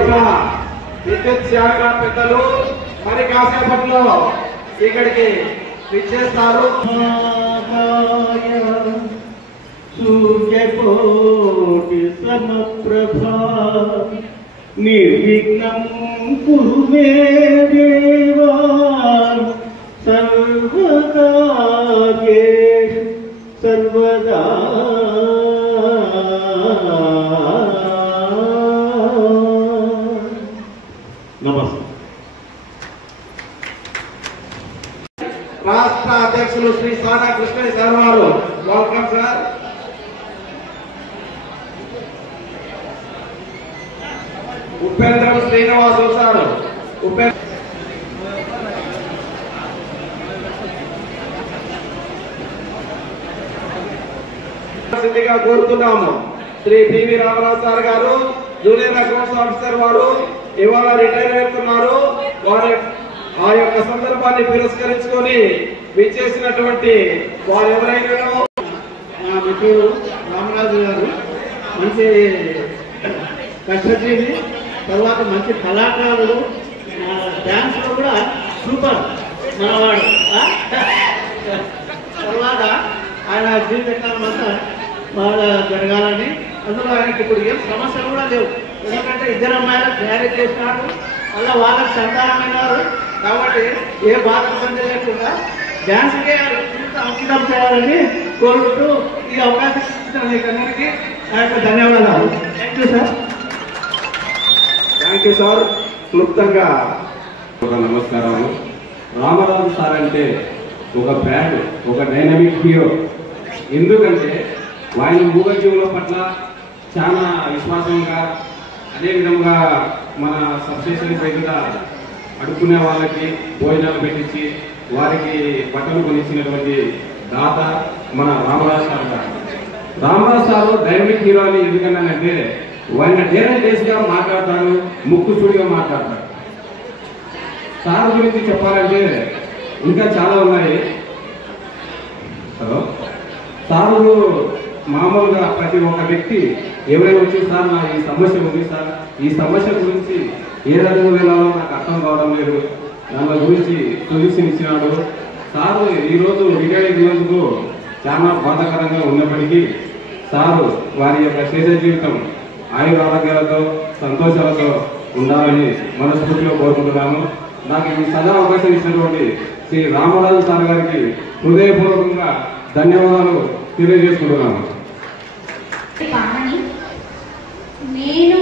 యొక్క విద్యుత్ శాఖ పెద్దలు మరి కాసేపట్లో ఇక్కడికి విచ్చేస్తారు. సూర్యకోటి సమప్రభా నిర్విఘ్నం కురు మే దేవా సర్వకార్యేషు సర్వదా. నమస్తే. రాష్ట్ర అధ్యక్షులు శ్రీ సానా కృష్ణయ్య సార్ వారు welcome sir. Upendra Srinivasu sir సిద్ధిగా కోరుతున్నాము. శ్రీ పివి రామరాజు సార్ గారు జూనియర్ అకౌంట్స్ ఆఫీసర్ వారు ఇవాళ రిటైర్ అవుతున్నారు. వారి ఆ యొక్క సందర్భాన్ని పురస్కరించుకొని విచ్చేసినటువంటి వారు ఎవరైనా మా మిత్రుడు రామరాజు గారు మంచి కష్టజీవి, తర్వాత మంచి కళాకారుడు, డ్యాన్స్ లో కూడా సూపర్ మనవాడు. తర్వాత ఆయన జీవితకాలం అంతా బాగా జరగాలని, అందులో ఆయనకి ఇప్పుడు ఏం సమస్యలు కూడా లేవు. ఎందుకంటే ఇద్దరు అమ్మాయిలు మ్యారేజ్ చేసినాడు, అలా వాళ్ళకి సంతానమైనారు కాబట్టి ఏ బాధ ఇబ్బంది లేకుండా డ్యాన్స్కే అంకితం చేయాలని కోరుకుంటూ ఈ అవకాశం ఇచ్చిన మీకందరికీ నా యొక్క ధన్యవాదాలు. Thank you sir. Thank you sir. క్లుప్తంగా నమస్కారాలు. రామరాజు సార్ అంటే ఒక బ్రాండ్, ఒక డైనమిక్ హీరో. ఎందుకంటే ఆయన మూగజీవుల పట్ల చాలా విశ్వాసంగా, అదేవిధంగా మన సబ్స్టేషన్ బయట అడుక్కునే వాళ్ళకి భోజనాలు పెట్టించి వారికి బట్టలు కొనిచ్చినటువంటి దాత మన రామరాజు సార్ గారు. రామరాజు సార్ డైనమిక్ హీరో అని ఎందుకన్నానంటే ఆయన డేస్గా మాట్లాడతాడు, ముక్కుసూడిగా మాట్లాడతాడు. సార్ గురించి చెప్పాలంటే ఇంకా చాలా ఉన్నాయి. సారు మామూలుగా ప్రతి ఒక్క వ్యక్తి ఎవరైనా వచ్చి సార్ నా ఈ సమస్య ఉంది సార్, ఈ సమస్య గురించి ఏ రకంగా వెళ్ళాలో నాకు అర్థం కావడం లేదు, దాని గురించి సొల్యూషన్ ఇచ్చినాడు. సారు ఈరోజు రిటైర్ అయినందుకు చాలా బాధాకరంగా ఉన్నప్పటికీ సారు వారి యొక్క శేష జీవితం ఆయుర ఆరోగ్యాలతో సంతోషాలతో ఉండాలని మనస్ఫూర్తిగా కోరుకుంటున్నాను. నాకు ఈ సదా అవకాశం ఇచ్చినటువంటి శ్రీ రామరాజు సార్ గారికి హృదయపూర్వకంగా ధన్యవాదాలు తెలియజేసుకుంటున్నాను. నేను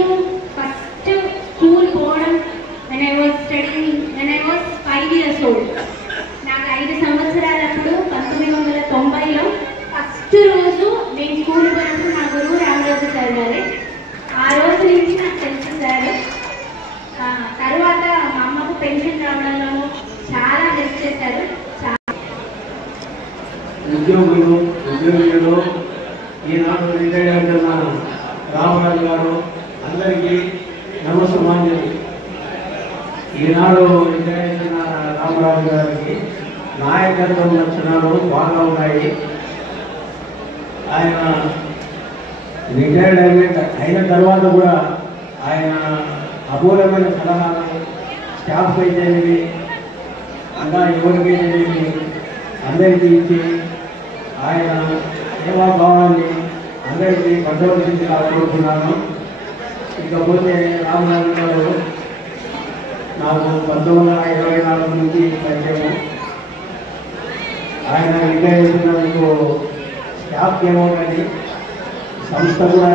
ఫస్ట్ స్కూల్ పోవడం when I was 5 years old. నాకు 5 సంవత్సరాలప్పుడు 1990లో ఫస్ట్ రోజు నేను స్కూల్ పోయినప్పుడు నా గురువు రామరాజు సార్ గారే. ఆ రోజు నుంచి నాకు తెలుసు సార్. తర్వాత మా అమ్మకు పెన్షన్ రావడంలో చాలా హెల్ప్ చేశారు. ఉద్యోగులు ఈనాడు రిటైర్ అయిన రామరాజు గారు అందరికీ నమస్సమాన్యులు. ఈనాడు రిటైర్ అయిన రామరాజు గారికి నాయకత్వం లక్షణాలు బాగా ఉన్నాయి. ఆయన రిటైర్మెంట్ అయిన తర్వాత కూడా ఆయన అమూల్యమైన సలహాలు స్టాఫ్ అయితేనేవి, అలా ఎవరికైతేనేవి అందరికీ ఇచ్చి ఆయన సేవాభావాన్ని అందరికీ పరిశోధించాలనుకుంటున్నాను. ఇకపోతే రామరాజు గారు నాకు 1924 నుంచి పరిచయం. ఆయన రిటైర్ చేసినందుకు స్టాఫ్ ఏమో కానీ సంస్థ కూడా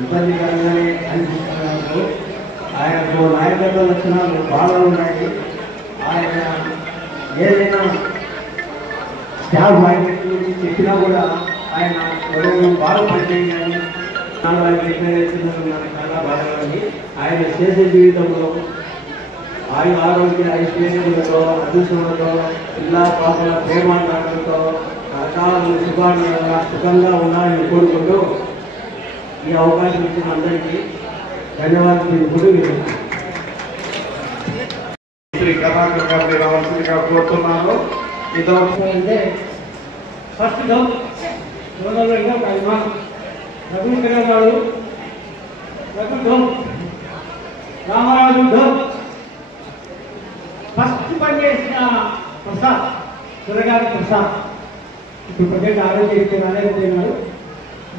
ఇబ్బందికరంగానే అనిపిస్తున్నందుకు ఆయనకు నాయకత్వ లక్షణాలు బాగా ఉన్నాయి. ఆయన ఏదైనా స్టాఫ్ మార్కెట్ గురించి చెప్పినా కూడా ఆయన బాగా పనిచేయాలి. నాకు చాలా బాగా ఉంది. ఆయన చేసే జీవితంలో ఆరోగ్య ఐశ్వర్యంతో, అదృష్టంతో, పిల్ల పాపల ప్రేమాటంతో, రకాల సుఖంగా ఉండాలని కోరుకుంటూ ఈ అవకాశం ఇచ్చిన అందరికీ ధన్యవాదాలు తెలుపుతూ శ్రీ కర్ణాటక గారిని రావాల్సిందిగా కోరుతున్నాను. అంటే ఫస్ట్ రఘువీకర్ గారు రామరాజు డోర్ ఫస్ట్ పనిచేసిన ప్రసాద్ త్వరగారి ప్రసాద్ ఇప్పుడు ప్రజెంట్ ఆరోగ్య రాలేకపోయినారు.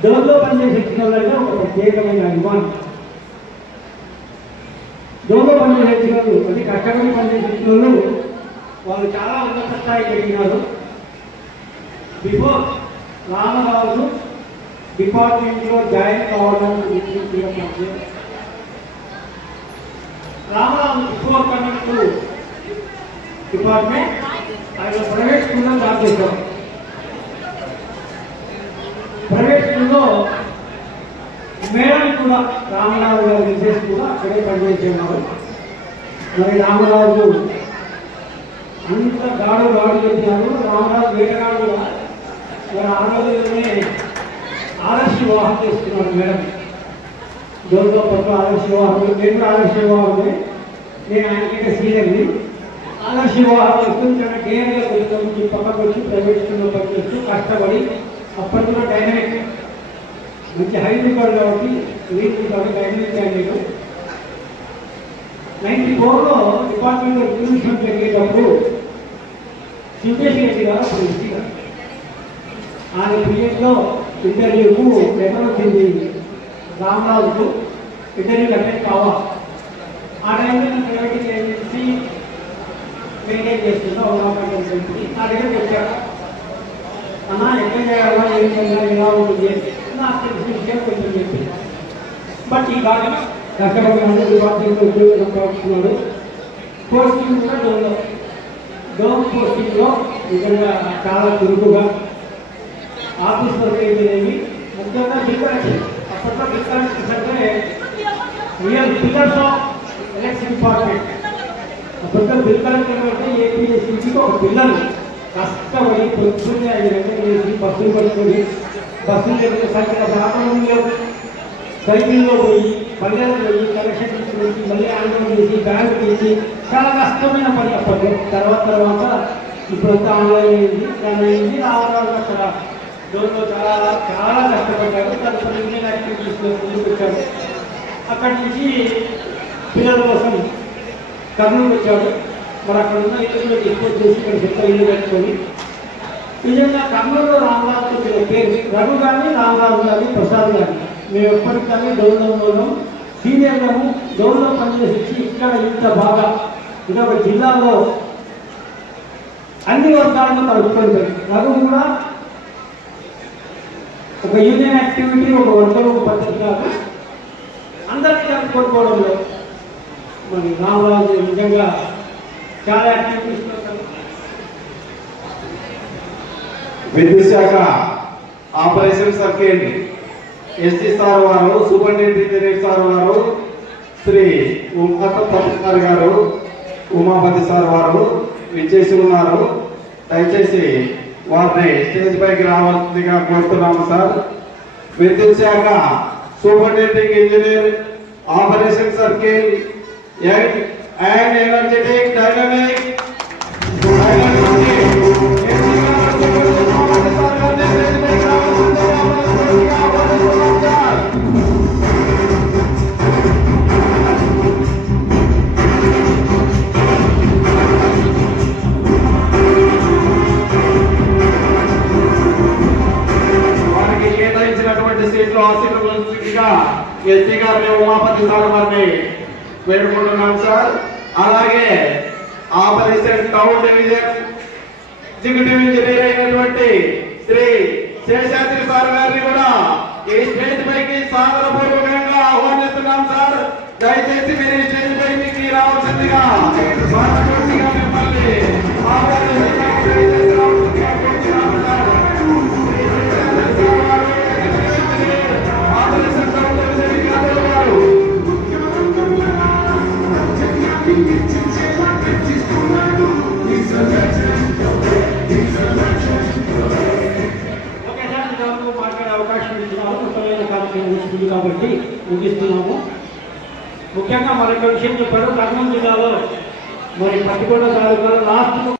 డోర్లో పనిచేసిన వాళ్ళంటే ఒక ప్రత్యేకమైన అభిమానం. డోర్లో పనిచేసిన వాళ్ళు అంటే కష్టపడి పనిచేసిన వాళ్ళు వాళ్ళు చాలా ఉన్నత స్థాయికి ఎదిగినారు. బిఫోర్ రామరాజు డిపార్ట్మెంట్లో జాయిన్ కావడానికి Ramaraju before coming to department ఆయన ప్రైవేట్ స్కూల్లో జాబ్ చేశారు. ప్రైవేట్ స్కూల్లో మేడం కూడా రామరాజు గారి మిసెస్ కూడా అక్కడే పనిచేసేవారు. మరి రామరాజు అంత గాడు చెప్పినారు. రామరాజు వేటగాడు కూడా మరి ఆ రోజుల్లోనే ఆదర్శ వివాహం చేసుకున్నాడు మేడం. దొరక పట్ల ఆదర్శ వివాహం, నేను ఆదర్శ వివాహమే, నేను ఆయనకంటే సీనియర్ని. ఆదర్శ వివాహం కొంచెం గేర్గా కొంచెం పక్కకు వచ్చి ప్రైవేట్ స్కూల్లో పనిచేస్తూ కష్టపడి అప్పట్లో డైనమిక్ మంచి హైట్ రికార్డు కాబట్టి వీటి కాబట్టి డైనమిక్ క్యాండిడేట్ 94లో డిపార్ట్మెంట్లో రిక్రూట్మెంట్ జరిగేటప్పుడు శివకేశ్ రెడ్డి గారు అప్పుడు ఎస్సీ గారు ఆయన పీరియడ్లో ఇంటర్వ్యూకు లెటర్ వచ్చింది రామరాజుకు ఇంటర్వ్యూ అటెండ్ కావాలి. ఆ టైంలో నేను ప్రైవేట్ ఏజెన్సీ మెయింటైన్ చేస్తున్నా కంపెనీ నా దగ్గరికి వచ్చాను. అన్న ఎక్కడ చేయాలా ఏం చేయాలి ఎలా ఉంటుంది నాకు తెలిసిన విషయం కొంచెం చెప్పి బట్ ఈ బాగా కష్టపడిన డిపార్ట్మెంట్లో ఉద్యోగం సంపాదిస్తున్నాడు. పోస్టింగ్ కూడా డోమ్ పోస్టింగ్లో నిజంగా చాలా చురుకుగా ఆఫీస్ వర్క్ అయితేనేమి ముఖ్యంగా బిల్ కలెక్షన్. అప్పట్లో బిల్ కలెక్షన్స్ అంటే real pillars of election department. అప్పట్లో బిల్ కలెక్షన్ అంటే ఏపీఎస్సీకి ఒక పిల్లలు కష్టపడి పొద్దున్నే 5 గంటలు వేసి బస్సులు పట్టుకొని బస్సులు లేకపోతే సైకిల్ రావడం లేవు, సైకిల్లో పోయి పల్లెలు పోయి కలెక్షన్ తీసుకొని మళ్ళీ ఆందోళన చేసి బ్యాంకు తీసి చాలా కష్టమైన పని అప్పట్లో. తర్వాత ఇప్పుడంతా ఆన్లైన్ అయింది, దాని అయింది. రావడం అక్కడ డోర్లో చాలా చాలా కష్టపడ్డారు. తదుపరి ఇండియన్ యాక్టివిటీస్లో ముందుకు వచ్చాడు. అక్కడి నుంచి పిల్లల కోసం కర్నూలు వచ్చాడు. మరి అక్కడ ఉన్న ఇల్లు డిస్పోజ్ చేసి ఇక్కడ చెత్త ఇల్లు కట్టుకొని నిజంగా కర్నూలులో రామరాజు పేరు రఘు కానీ రామరాజు కానీ ప్రసాద్ కానీ మేము ఎప్పటికి కానీ డోర్లో సీనియర్లను డోర్లో పనిచేసి ఇక్కడ ఇంత బాగా ఇదొక జిల్లాలో అన్ని వర్గాలను కలుపుకుంటారు. రఘు కూడా ఒక యూనియన్ యాక్టివిటీ, ఒక వర్గం, ఒక పద్ధతి కాదు అందరికీ కలుపుకోవడంలో మరి రామరాజు నిజంగా చాలా యాక్టివిటీస్. విద్యుత్ శాఖ ఆపరేషన్ సర్కిల్ ఎస్సీ సార్ వారు, సూపరింటెండెంట్ ఇంజనీర్ సార్ వారు, శ్రీ ఉమాపతి గారు, ఉమాపతి సార్ వారు విచ్చేసి ఉన్నారు. దయచేసి వారిని స్టేజ్ పైకి రావాల్సిందిగా కోరుతున్నాము సార్. విద్యుత్ శాఖ superintendent engineer operation circle and energetic dynamic వారికి కేటాయించినటువంటి సీట్లు ఆశీర్వదించగా ఎస్సీ గారిని ఉమాపతి సార్ వారిని వేడుకుంటున్నాం సార్. అలాగే operation town division executive engineer అయినటువంటి శ్రీ శేషాద్రి సార్ గారిని కూడా ఈ స్టేజ్ పైకి సాదరపూర్వకంగా ఆహ్వానిస్తున్నాం సార్. దయచేసి మీరు ఈ స్టేజ్ పైకి రావాల్సిందిగా మిమ్మల్ని ఆపరేషన్ టౌన్ డివిజన్ గారు మాట్లాడే అవకాశం ఇచ్చినారు. కార్యక్రమం కాబట్టి ముగిస్తున్నాము. ముఖ్యంగా మరొక విషయం చెప్పారు. కర్నూలు జిల్లాలో మరి పత్తికొండ తాలూకాలో లాస్ట్